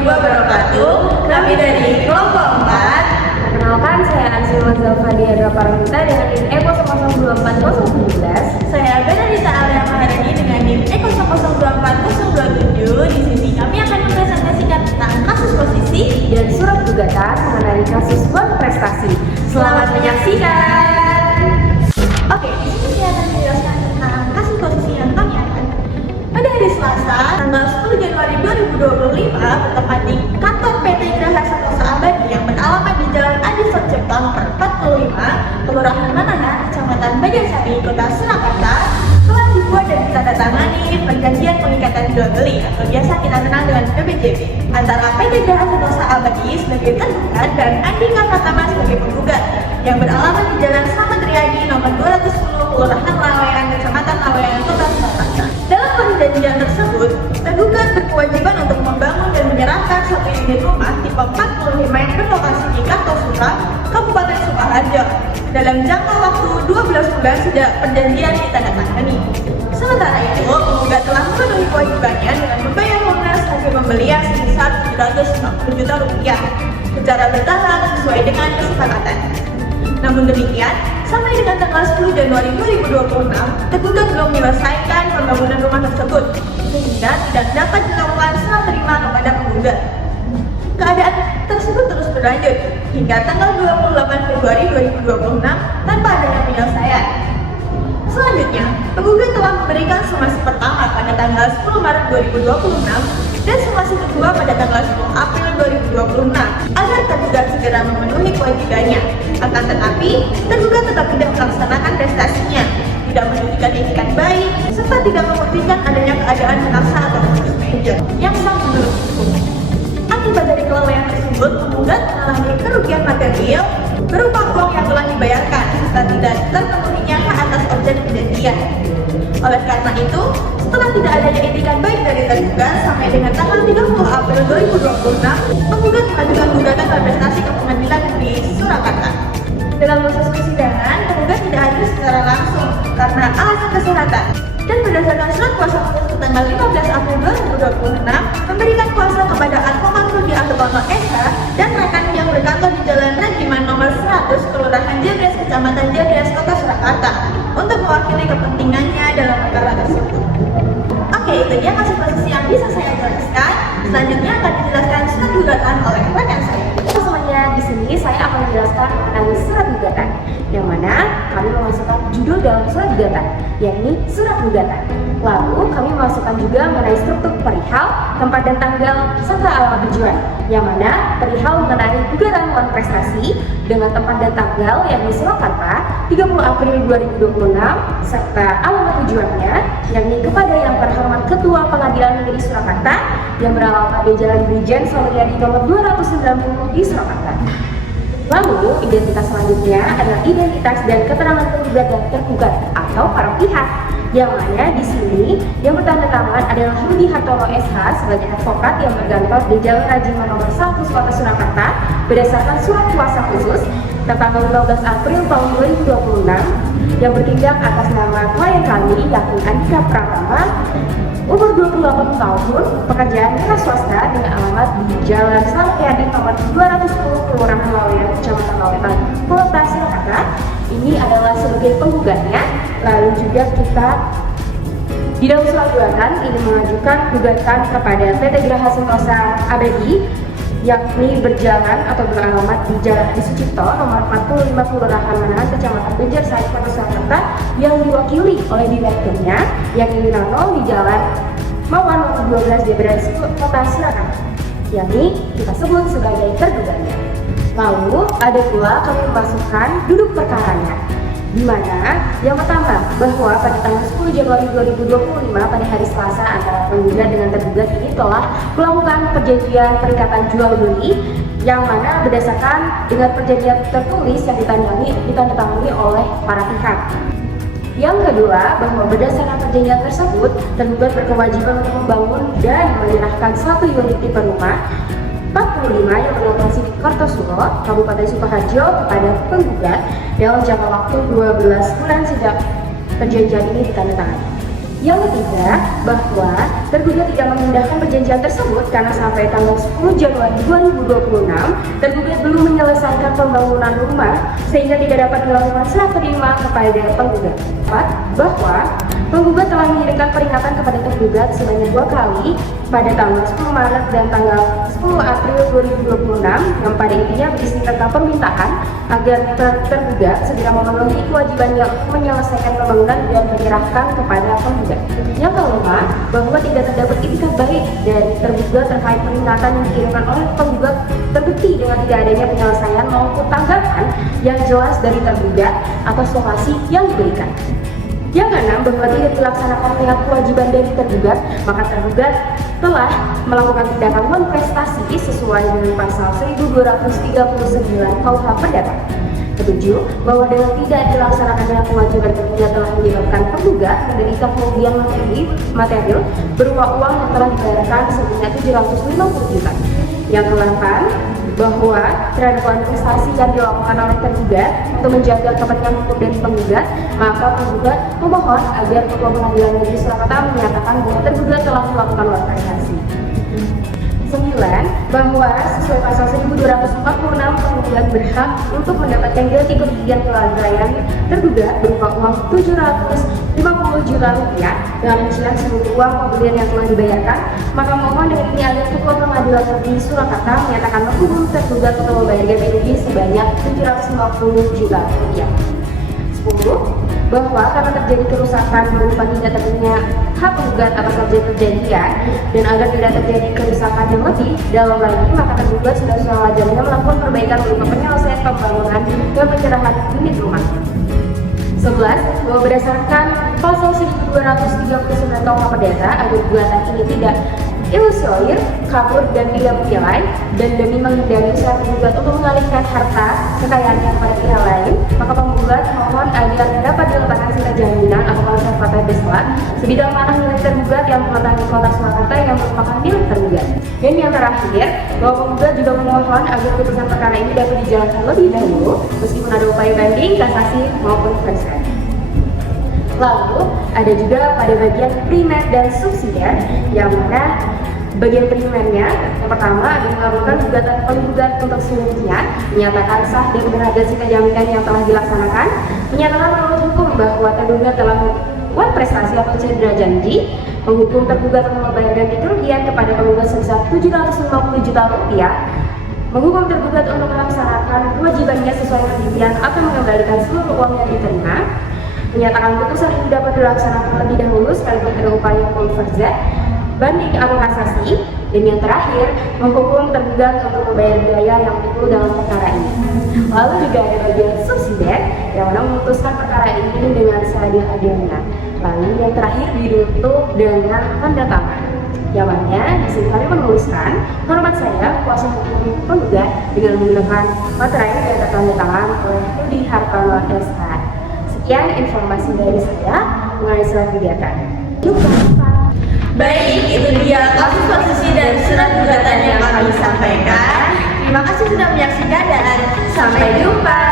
warahmatullahi wabarakatuh. Kami dari kelompok 4. Perkenalkan, saya Ansil Zafadiadra Paramita dengan NIM Eko 024 Saya Benedita Alia Maharani dengan NIM Eko 024 Di sini kami akan mempresentasikan tentang kasus posisi dan surat gugatan mengenai kasus prestasi. Selamat menyaksikan. Oke, di sini saya akan menjelaskan tentang kasus posisi yang kami akan. Pada hari Selasa, tanggal 10 Januari 2025, bertempat di kantor PT Geraha Santosa Abadi yang beralamat di Jalan Adi Sucipto nomor 45, Kelurahan Manahan, Kecamatan Banjarsari, Kota Surakarta, telah dibuat dan ditandatangani perjanjian pengikatan jual beli atau biasa kita kenal dengan PPJB antara PT Geraha Santosa Abadi sebagai tergugat dan Andika Pratama sebagai penggugat yang beralamat di Jalan Slamet Riyadi nomor 210, Kelurahan Laweyan, Kecamatan Laweyan, Kota Surakarta. Dalam perjanjian tersebut, tergugat berkewajiban untuk membangun dan menyerahkan satu unit rumah tipe 45 yang berlokasi di Kartosura, Kabupaten Sukoharjo, dalam jangka waktu 12 bulan sejak perjanjian ditandatangani. Sementara itu, penggugat telah memenuhi kewajibannya dengan membayar lunas hasil pembelian sebesar Rp750 juta secara bertahap sesuai dengan kesepakatan. Namun demikian, sampai dengan tanggal 10 Januari 2026, tergugat belum menyelesaikan pembangunan rumah tersebut, sehingga tidak dapat dilakukan serah terima kepada penggugat. Keadaan tersebut terus berlanjut hingga tanggal 28 Februari 2026 tanpa adanya penyelesaian. Selanjutnya, penggugat telah memberikan somasi pertama pada tanggal 10 Maret 2026 dan somasi kedua pada tanggal 10 April 2026 agar tergugat segera memenuhi kewajibannya. Akan tetapi, tergugat tetap tidak melaksanakan prestasinya, tidak menunjukkan etikat baik, serta tidak membuktikan adanya keadaan memaksa atau force majeure yang sah menurut hukum. Akibat dari kelalaian tersebut, penggugat mengalami kerugian material berupa uang yang telah dibayarkan serta tidak terpenuhinya hak atas objek perjanjian. Oleh karena itu, setelah tidak adanya etikat baik dari tergugat sampai dengan tanggal 30 April 2026, penggugat mengajukan gugatan prestasi ke Pengadilan Negeri Surakarta. Dalam proses persidangan, penggugat tidak hadir secara langsung karena alasan kesehatan. Dan berdasarkan surat kuasa hukum tanggal 15 April 2026 memberikan kuasa kepada advokat Rudi Antono SH dan rekan yang berkantor di Jalan Rajiman nomor 100 Kelurahan Jagres, Kecamatan Jagres, Kota Surakarta untuk mewakili kepentingannya dalam perkara tersebut. Oke, itu dia kasus posisi yang bisa saya jelaskan. Selanjutnya akan dijelaskan surat gugatan oleh rekan saya. Semuanya, di sini saya akan menjelaskan mengenai surat gugatan, yang mana kami memasukkan judul dalam surat gugatan, yakni surat gugatan. Lalu kami memasukkan juga mengenai struktur perihal, tempat dan tanggal, serta alamat tujuan, yang mana perihal mengenai gugatan prestasi dengan tempat dan tanggal yakni Surakarta 30 April 2026 serta alamat tujuannya yakni kepada yang terhormat Ketua Pengadilan Negeri Surakarta yang beralamat di Jalan Brigjen Soehardi nomor 290 di Surakarta. Lalu, identitas selanjutnya adalah identitas dan keterangan penggugat dan tergugat atau para pihak, yang mana di sini yang bertanda tangan adalah Rudi Hartono SH sebagai advokat yang berkantor di Jalan Rajiman nomor 1 Kota Surakarta berdasarkan surat kuasa khusus tanggal 15 April tahun 2026 yang bertindak atas nama klien kami yakni Andika Pratama, umur 28 tahun, pekerjaan wira swasta dengan alamat di Jalan Slamet Riyadi nomor 210 Kelurahan Laweyan, Kecamatan Laweyan, Kota Surakarta. Ini adalah sebagai penggugatnya. Lalu juga kita di dalam surat gugatan ini mengajukan gugatan kepada PT Geraha Santosa Abadi yakni berjalan atau beralamat di Jalan Adi Sucipto nomor 45 Kelurahan Manahan, Kecamatan Banjarsari, Kota Surakarta yang diwakili oleh direkturnya yakni Winarno di Jalan Mawan nomor 12 Jebres, Kota Surakarta, yakni kita sebut sebagai tergugatnya. Lalu ada pula kami memasukkan duduk perkaranya, di mana yang pertama bahwa pada tanggal 10 Januari 2025 pada hari Selasa antara penggugat dengan tergugat ini telah melakukan perjanjian perikatan jual beli yang mana berdasarkan dengan perjanjian tertulis yang ditandatangani oleh para pihak. Yang kedua, bahwa berdasarkan perjanjian tersebut, tergugat berkewajiban untuk membangun dan menyerahkan satu unit tipe rumah 45 yang berlokasi di Kartosuro, Kabupaten Sukoharjo kepada penggugat dalam jangka waktu 12 bulan sejak perjanjian ini ditandatangani. Yang ketiga, bahwa tergugat tidak memindahkan perjanjian tersebut karena sampai tanggal 10 Januari 2026 tergugat belum menyelesaikan pembangunan rumah sehingga tidak dapat dilakukan serah terima kepada penggugat. 4. Bahwa penggugat telah mengirimkan peringatan kepada tergugat sebanyak 2 kali pada tanggal 10 Maret dan tanggal 10 April 2026 yang pada intinya berisi tentang permintaan agar tergugat segera memenuhi kewajibannya untuk menyelesaikan pembangunan dan menyerahkan kepada penggugat. Yang kelima, bahwa tidak terdapat itikat baik dari tergugat terkait peringatan yang dikirimkan oleh penggugat terbukti dengan tidak adanya penyelesaian maupun tanggapan yang jelas dari tergugat atas lokasi yang diberikan. Yang keenam, bahwa tidak dilaksanakannya kewajiban dari tergugat, maka tergugat telah melakukan tindakan non-prestasi sesuai dengan pasal 1239 KUH Perdata. Ketujuh, bahwa dengan tidak dilaksanakannya kewajiban tergugat telah menyebabkan penggugat menderita kerugian material berupa uang yang telah dibayarkan sebesar 750 juta. Yang kedelapan, bahwa terhadap prestasi yang dilakukan oleh tergugat untuk menjaga kepentingan hukum dari penggugat, maka penggugat memohon agar Ketua Pengadilan Negeri Surakarta menyatakan bahwa tergugat telah melakukan prestasi. 9. Bahwa sesuai pasal 1246 penggugat berhak untuk mendapatkan ganti kerugian kelalaian tergugat berupa uang 750 juta rupiah dengan rincian seluruh uang pembelian yang telah dibayarkan. Maka mohon dengan ini agar Ketua Pengadilan Negeri Surakarta menyatakan menghukum tergugat untuk membayar ganti rugi sebanyak 750 juta rupiah. 10. Bahwa karena terjadi kerusakan berupa tidak terpenuhinya hak penggugat atas objek kejadian dan agar tidak terjadi kerusakan yang lebih dalam lagi, maka tergugat sudah sewajarnya melakukan perbaikan berupa penyelesaian pembangunan dan pencerahan unit rumah. 11. Bahwa berdasarkan pasal 1239 KUH Perdata agar gugatan ini tidak ilusorir, kabur dan tidak bernilai, dan demi menghindari usaha penggugat untuk mengalihkan harta kekayaannya kepada pihak lain, maka penggugat mohon agar dapat diletakkan sisa jaminan atau konservatif bersela sebidang tanah milik tergugat yang terletak di Kota Surakarta yang merupakan milik tergugat. Dan yang terakhir, bahwa penggugat juga memohon agar putusan perkara ini dapat dijalankan lebih dahulu meskipun ada upaya banding, kasasi maupun pensiun. Lalu ada juga pada bagian primer dan subsidiar, yang mana bagian primernya yang pertama adalah melakukan gugatan penggugat untuk seluruhnya, menyatakan sah dan berharga sisa jaminan yang telah dilaksanakan, menyatakan menurut hukum bahwa tergugat telah membuat prestasi atau cedera janji, menghukum tergugat untuk membayar ganti kerugian kepada penggugat sebesar 750 juta rupiah, menghukum tergugat untuk melaksanakan kewajibannya sesuai ketentuan atau mengembalikan seluruh uang yang diterima, menyatakan putusan ini dapat dilaksanakan lebih dahulu sekalipun ada upaya konversi, banding atau kasasi, dan yang terakhir menghukum tergugat untuk membayar biaya yang betul dalam perkara ini. Lalu juga ada bagian subsidiar yang mana memutuskan perkara ini dengan seadil-adilnya. Lalu yang terakhir ditutup dengan tanda tangan. Yang mana di sini kami menuliskan hormat saya kuasa hukum penggugat dengan menggunakan materai yang tertanda tangan oleh Rudi Hartono SH. Sekian informasi dari saya mengenai surat gugatan. Baik, itu dia kasus posisi dan surat gugatan yang kami sampaikan. Terima kasih sudah menyaksikan dan sampai jumpa.